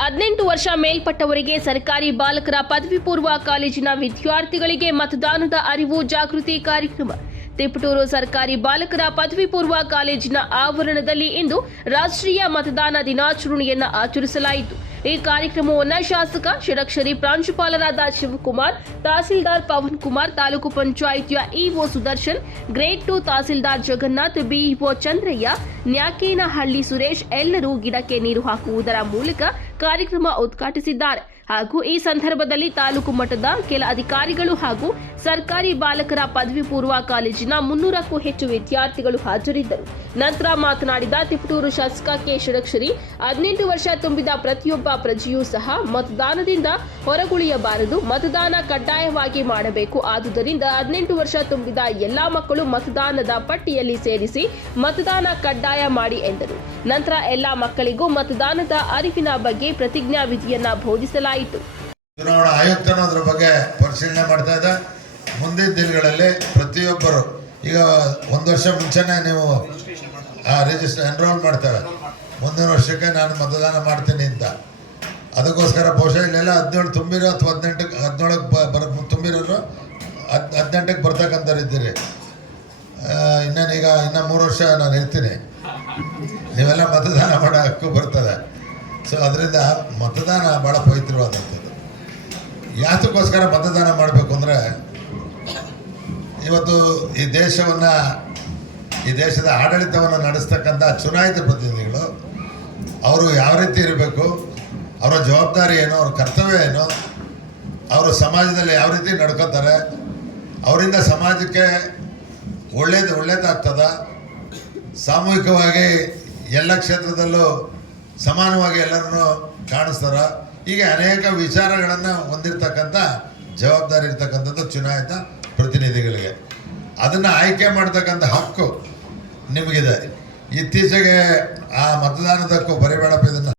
18 ವರ್ಷ ಮೇಲ್ಪಟ್ಟವರಿಗೆ ಸರ್ಕಾರಿ ಬಾಲಕರ ಪದವಿ ಪೂರ್ವ ಕಾಲೇಜಿನ ವಿದ್ಯಾರ್ಥಿಗಳಿಗೆ ಮತದಾನದ ಅರಿವು ಜಾಗೃತಿ ಕಾರ್ಯಕ್ರಮ. ತಿಪಟೂರು ಸರ್ಕಾರಿ ಬಾಲಕರ ಪದವಿ ಪೂರ್ವ ಕಾಲೇಜಿನ ಆವರಣದಲ್ಲಿ ಇಂದು ರಾಷ್ಟ್ರೀಯ ಮತದಾನ ದಿನಾಚರಣೆಯನ್ನು ಆಚರಿಸಲಾಯಿತು. ಈ ಕಾರ್ಯಕ್ರಮವನ್ನು ಶಾಸಕ ಷಡಕ್ಷರಿ ಪ್ರಾಂಶುಪಾಲರಾದ ಶಿವಕುಮಾರ್, ತಹಸೀಲ್ದಾರ್ ಪವನ್ ಕುಮಾರ್, ತಾಲೂಕು ಪಂಚಾಯಿತಿಯ EO Sudarshan, grade 2 tahsildar Jagannath, BEO Chandraiah, Nyakenahalli Suresh ಎಲ್ಲರೂ ಗಿಡಕ್ಕೆ ನೀರು ಹಾಕುವುದರ ಮೂಲಕ ಕಾರ್ಯಕ್ರಮ ಉದ್ಘಾಟಿಸಿದ್ದಾರೆ. ಹಾಗೂ ಈ ಸಂದರ್ಭದಲ್ಲಿ ತಾಲೂಕು ಮಟ್ಟದ ಕೆಲ ಅಧಿಕಾರಿಗಳು ಹಾಗೂ ಸರ್ಕಾರಿ ಬಾಲಕರ ಪದವಿ ಪೂರ್ವ ಕಾಲೇಜಿನ 300ಕ್ಕೂ ಹೆಚ್ಚು ವಿದ್ಯಾರ್ಥಿಗಳು ಹಾಜರಿದ್ದರು. ನಂತರ ಮಾತನಾಡಿದ ತಿಪಟೂರು ಶಾಸಕ ಕೆ ಷಡಕ್ಷರಿ, 18 ವರ್ಷ ತುಂಬಿದ ಪ್ರತಿಯೊಬ್ಬ ಪ್ರಜೆಯೂ ಸಹ ಮತದಾನದಿಂದ ಹೊರಗುಳಿಯಬಾರದು. ಮತದಾನ ಕಡ್ಡಾಯವಾಗಿ ಮಾಡಬೇಕು. ಆದುದರಿಂದ 18 ವರ್ಷ ತುಂಬಿದ ಎಲ್ಲಾ ಮಕ್ಕಳು ಮತದಾನದ ಪಟ್ಟಿಯಲ್ಲಿ ಸೇರಿಸಿ ಮತದಾನ ಕಡ್ಡಾಯ ಮಾಡಿ ಎಂದರು. ನಂತರ ಎಲ್ಲಾ ಮಕ್ಕಳಿಗೂ ಮತದಾನದ ಅರಿವಿನ ಬಗ್ಗೆ ಪ್ರತಿಜ್ಞಾ ವಿಧಿಯನ್ನ ಬೋಧಿಸಲಾಯಿತು. ಚುನಾವಣಾ ಆಯುಕ್ತರು ಅದರ ಬಗ್ಗೆ ಪರಿಶೀಲನೆ ಮಾಡ್ತಾ ಇದೆ. ಮುಂದಿನ ದಿನಗಳಲ್ಲಿ ಪ್ರತಿಯೊಬ್ಬರು ಈಗ 1 ವರ್ಷ ಮುಂಚೆನೇ ನೀವು ರಿಜಿಸ್ಟರ್ ಎನ್ರೋಲ್ ಮಾಡ್ತೇವೆ, ಮುಂದಿನ ವರ್ಷಕ್ಕೆ ನಾನು ಮತದಾನ ಮಾಡ್ತೀನಿ ಅಂತ. ಅದಕ್ಕೋಸ್ಕರ ಬಹುಶಃ ಇಲ್ಲೆಲ್ಲ 17 ತುಂಬಿರೋ ಅಥವಾ 17 ತುಂಬಿರೋರು 18ಕ್ಕೆ ಬರ್ತಕ್ಕಂಥವ್ರು ಇದ್ದೀರಿ. ಇನ್ನು 3 ವರ್ಷ ನಾನು ಇರ್ತೀನಿ, ನೀವೆಲ್ಲ ಮತದಾನ ಮಾಡೋ ಹಕ್ಕು ಬರ್ತದೆ. ಸೊ ಅದರಿಂದ ಮತದಾನ ಭಾಳ ಪವಿತ್ರವಾದಂಥದ್ದು. ಯಾತಕ್ಕೋಸ್ಕರ ಮತದಾನ ಮಾಡಬೇಕು ಅಂದರೆ, ಇವತ್ತು ಈ ದೇಶದ ಆಡಳಿತವನ್ನು ನಡೆಸ್ತಕ್ಕಂಥ ಚುನಾಯಿತ ಪ್ರತಿನಿಧಿಗಳು ಅವರು ಯಾವ ರೀತಿ ಇರಬೇಕು, ಅವರ ಜವಾಬ್ದಾರಿ ಏನು, ಅವ್ರ ಕರ್ತವ್ಯ ಏನು, ಅವರು ಸಮಾಜದಲ್ಲಿ ಯಾವ ರೀತಿ ನಡ್ಕೋತಾರೆ, ಅವರಿಂದ ಸಮಾಜಕ್ಕೆ ಒಳ್ಳೇದಾಗ್ತದ, ಸಾಮೂಹಿಕವಾಗಿ ಎಲ್ಲ ಕ್ಷೇತ್ರದಲ್ಲೂ ಸಮಾನವಾಗಿ ಎಲ್ಲರನ್ನು ಕಾಣಿಸ್ತಾರ, ಹೀಗೆ ಅನೇಕ ವಿಚಾರಗಳನ್ನು ಹೊಂದಿರತಕ್ಕಂಥ ಜವಾಬ್ದಾರಿ ಇರ್ತಕ್ಕಂಥದ್ದು ಚುನಾಯಿತ ಪ್ರತಿನಿಧಿಗಳಿಗೆ. ಅದನ್ನು ಆಯ್ಕೆ ಮಾಡ್ತಕ್ಕಂಥ ಹಕ್ಕು ನಿಮಗಿದೆ. ಇತ್ತೀಚೆಗೆ ಆ ಮತದಾನದಕ್ಕೂ ಬರಿಬೇಡಪ್ಪ ಇದನ್ನು